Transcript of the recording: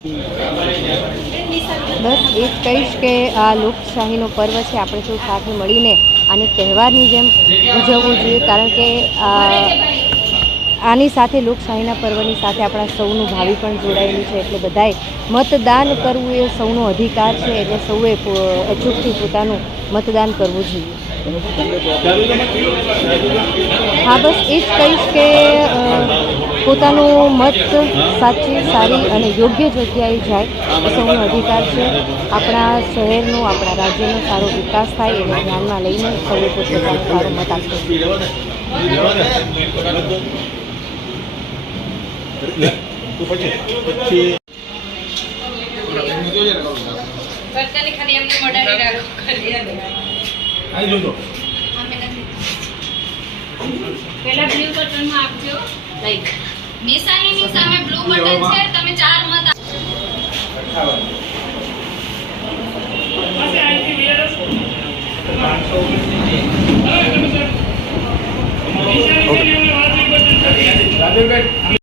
બસ એ જ કહીશ કે આ લોકશાહીનો પર્વ છે, આપણે સૌ સાથે મળીને આને તહેવારની જેમ ઉજવવું જોઈએ, કારણ કે આની સાથે લોકશાહીના પર્વની સાથે આપણા સૌનું ભાવિ પણ જોડાયેલું છે. એટલે બધાએ મતદાન કરવું એ સૌનો અધિકાર છે, એટલે સૌએ અચૂકથી પોતાનું મતદાન કરવું જોઈએ. હા, બસ એ જ કહીશ કે પોતાનું મત સાચી, સારી અને યોગ્ય જગ્યાએ જાય એ સૌનો અધિકાર છે. આપણા શહેરનો, આપણા રાજ્યનો સારો વિકાસ થાય એને ધ્યાનમાં લઈને સૌએ પોતાનો સારો મત આપવો પહેલા બ્લુ બટનમાં આપજો, લાઈક નિશાનીની સામે બ્લુ બટન છે, તમે 4 મત Okay.